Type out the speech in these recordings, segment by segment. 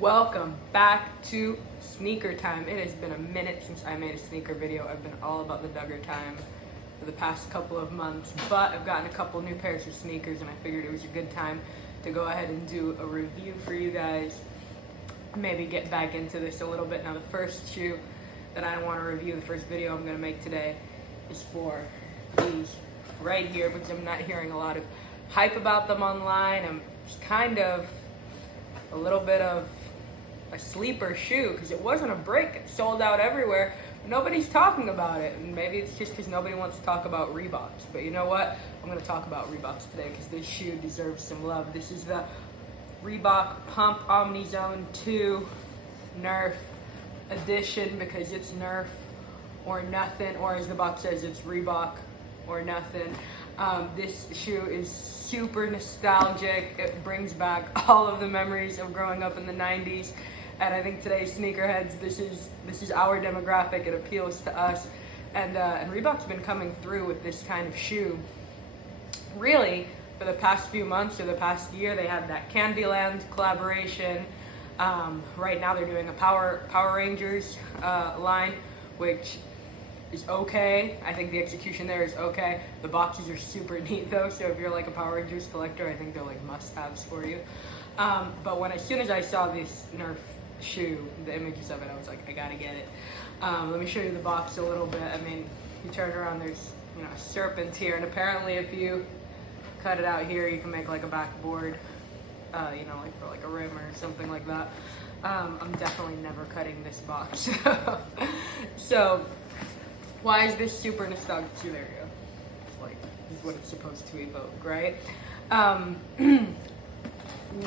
Welcome back to sneaker time. It has been a minute since I made a sneaker video. I've been all about the Duggar time for the past couple of months, but I've gotten a couple new pairs of sneakers and I figured it was a good time to go ahead and do a review for you guys. Maybe get back into this a little bit. Now the first shoe that I want to review, the first video I'm going to make today, is for these right here because I'm not hearing a lot of hype about them online. I'm just kind of a little bit of a sleeper shoe because it wasn't a break. It sold out everywhere. Nobody's talking about it, and maybe it's just because nobody wants to talk about Reeboks. But you know what? I'm going to talk about Reeboks today because this shoe deserves some love. This is the Reebok Pump Omni Zone 2 NERF edition because it's NERF or nothing, or as the box says, it's Reebok or nothing. This shoe is super nostalgic. It brings back all of the memories of growing up in the 90s. And I think today's sneakerheads, this is our demographic. It appeals to us. And Reebok's been coming through with this kind of shoe. Really, for the past few months or the past year, they had that Candyland collaboration. Right now they're doing a Power Rangers line, which is okay. I think the execution there is okay. The boxes are super neat though, so if you're like a Power Rangers collector, I think they're like must-haves for you. But as soon as I saw this NERF shoe, the images of it, I was like, I gotta get it. Let me show you the box a little bit. I mean, you turn around, there's a serpent here, and apparently if you cut it out here, you can make like a backboard, like for like a rim or something like that. I'm definitely never cutting this box. So why is this super nostalgic? See, there you go. It's like, this is what it's supposed to evoke, right?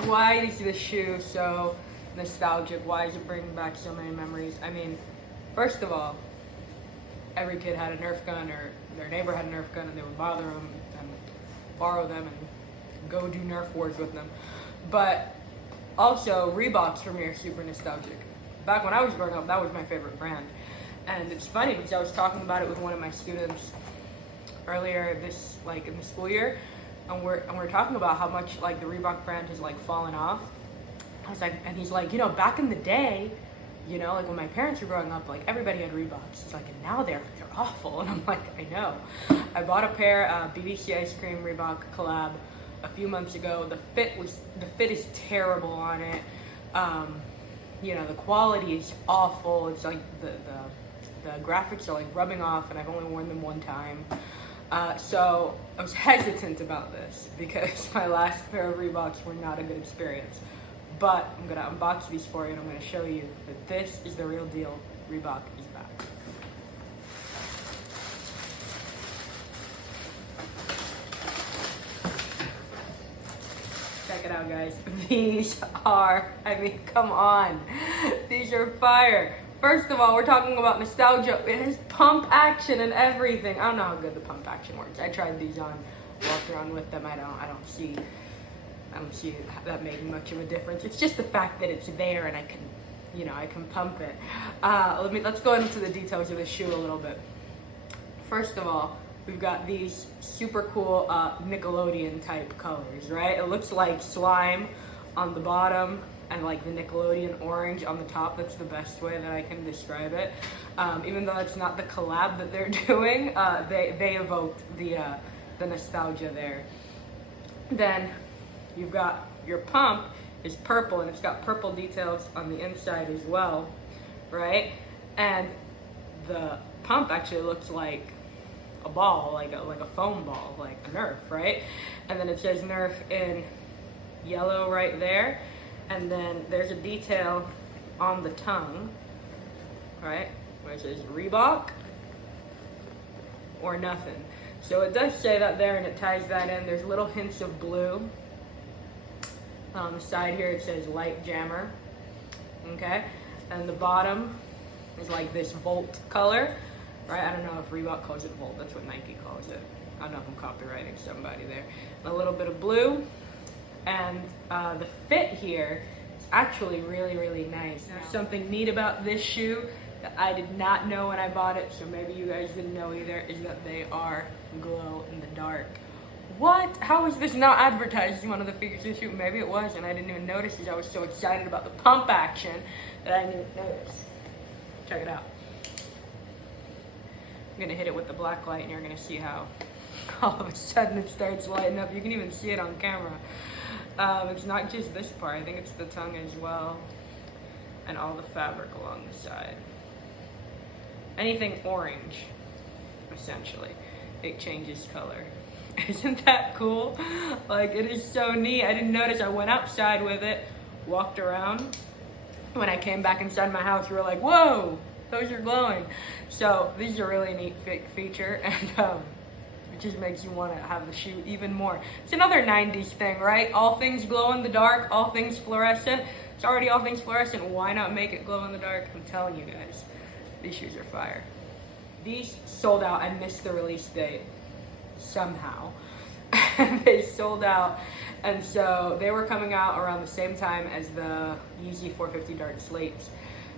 Why is this shoe so nostalgic? Why is it bringing back so many memories? I mean, first of all, every kid had a Nerf gun, or their neighbor had a Nerf gun, and they would bother them and borrow them and go do Nerf wars with them. But also, Reeboks for me are super nostalgic. Back when I was growing up, that was my favorite brand. And it's funny because I was talking about it with one of my students earlier in the school year, and we're talking about how much like the Reebok brand has like fallen off. I was like, and he's like, back in the day, like when my parents were growing up, like everybody had Reeboks. It's like, and now they're awful. And I'm like, I know. I bought a pair of BBC Ice Cream Reebok collab a few months ago. The fit is terrible on it. The quality is awful. It's like the graphics are like rubbing off, and I've only worn them one time. So I was hesitant about this because my last pair of Reeboks were not a good experience. But I'm gonna unbox these for you, and I'm gonna show you that this is the real deal. Reebok is back. Check it out, guys. These are, come on. These are fire. First of all, we're talking about nostalgia. It has pump action and everything. I don't know how good the pump action works. I tried these on, walked around with them. I don't see that making much of a difference. It's just the fact that it's there and I can pump it. Let's go into the details of the shoe a little bit. First of all, we've got these super cool Nickelodeon type colors, right? It looks like slime on the bottom and like the Nickelodeon orange on the top. That's the best way that I can describe it. Even though it's not the collab that they're doing, they evoked the nostalgia there. Then you've got your pump is purple, and it's got purple details on the inside as well, right? And the pump actually looks like a ball, like a foam ball, like a Nerf, right? And then it says Nerf in yellow right there. And then there's a detail on the tongue, right, where it says Reebok or nothing. So it does say that there, and it ties that in. There's little hints of blue. On the side here it says light jammer, okay? And the bottom is like this Volt color, right? I don't know if Reebok calls it Volt. That's what Nike calls it. I don't know if I'm copywriting somebody there. And a little bit of blue. And the fit here is actually really, really nice. There's something neat about this shoe that I did not know when I bought it, so maybe you guys didn't know either, is that they are glow in the dark. what? How is this not advertised as one of the figures of the shoe? Maybe it was, and I didn't even notice because I was so excited about the pump action that I didn't notice. Check it out. I'm gonna hit it with the black light and you're gonna see how all of a sudden it starts lighting up. You can even see it on camera. It's not just this part, I think it's the tongue as well, and all the fabric along the side. Anything orange, essentially, it changes color. Isn't that cool? Like, it is so neat. I didn't notice. I went outside with it, walked around. When I came back inside my house, we were like, whoa, those are glowing. So this is a really neat feature, and it just makes you want to have the shoe even more. It's another 90s thing, right? All things glow in the dark, all things fluorescent. It's already all things fluorescent. Why not make it glow in the dark? I'm telling you guys, these shoes are fire. These sold out. I missed the release date somehow. They sold out, and so they were coming out around the same time as the Yeezy 450 Dark Slates,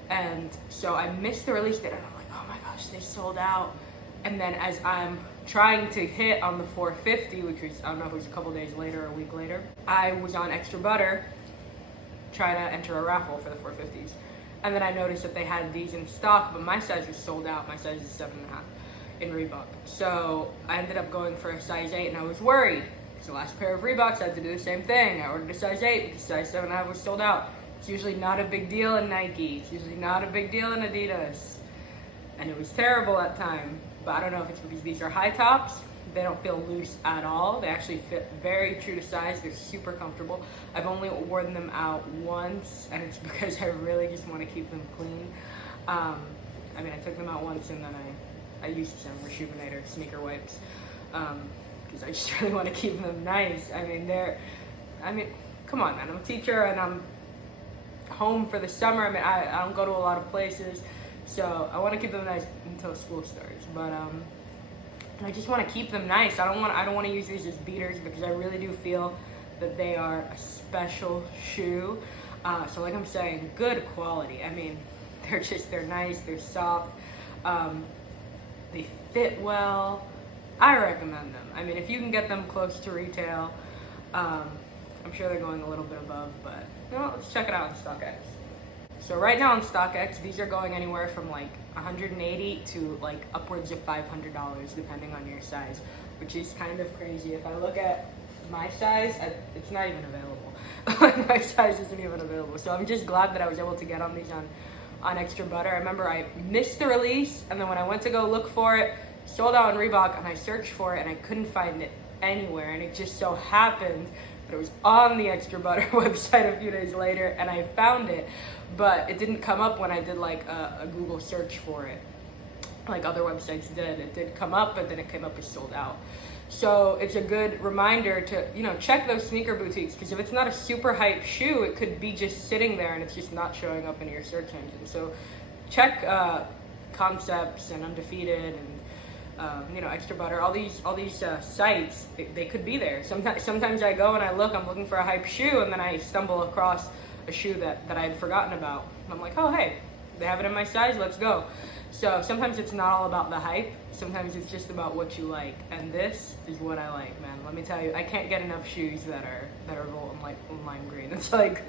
and so I missed the release date, and I'm like, oh my gosh, they sold out. And then as I'm trying to hit on the 450, which was, I don't know if it was a couple days later or a week later, I was on Extra Butter trying to enter a raffle for the 450s. And then I noticed that they had these in stock, but my size was sold out. My size is 7.5 in Reebok. So I ended up going for a size 8, and I was worried. Because the last pair of Reeboks, I had to do the same thing. I ordered a size 8 because size 7.5 was sold out. It's usually not a big deal in Nike. It's usually not a big deal in Adidas. And it was terrible at time. But I don't know if it's because these are high tops. They don't feel loose at all. They actually fit very true to size. They're super comfortable. I've only worn them out once, and it's because I really just want to keep them clean. I mean, I took them out once, and then I used some Rejuvenator sneaker wipes because I just really want to keep them nice. I mean, come on, man. I'm a teacher, and I'm home for the summer. I mean, I don't go to a lot of places, so I want to keep them nice until school starts. But I just want to keep them nice. I don't want to use these as beaters because I really do feel that they are a special shoe. So like I'm saying, good quality. I mean, they're nice, they're soft, they fit well. I recommend them. I mean, if you can get them close to retail, I'm sure they're going a little bit above, but you know, let's check it out on StockX. So right now on StockX, these are going anywhere from like $180 to like upwards of $500 depending on your size, which is kind of crazy. If I look at my size, it's not even available. Like, my size isn't even available. So I'm just glad that I was able to get on these on Extra Butter. I remember I missed the release, and then when I went to go look for it, sold out on Reebok, and I searched for it and I couldn't find it anywhere, and it just so happened that it was on the Extra Butter website a few days later, and I found it, but it didn't come up when I did like a Google search for it like other websites did. It did come up, but then it came up as sold out. So it's a good reminder to, you know, check those sneaker boutiques, because if it's not a super hype shoe, it could be just sitting there and it's just not showing up in your search engine. So check Concepts and Undefeated and you know, Extra Butter, all these sites, they could be there. Sometimes I go and I look, I'm looking for a hype shoe, and then I stumble across a shoe that I had forgotten about. And I'm like, oh hey, they have it in my size, let's go. So sometimes it's not all about the hype, sometimes it's just about what you like, and this is what I like, man. Let me tell you, I can't get enough shoes that are lime green. It's like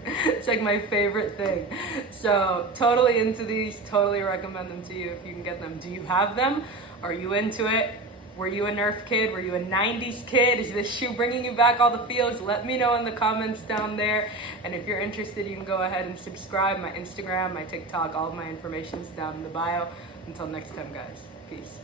my favorite thing. So totally into these, totally recommend them to you if you can get them. Do you have them? Are you into it? Were you a NERF kid? Were you a 90s kid? Is this shoe bringing you back all the feels? Let me know in the comments down there. And if you're interested, you can go ahead and subscribe. My Instagram, my TikTok, all of my information is down in the bio. Until next time, guys. Peace.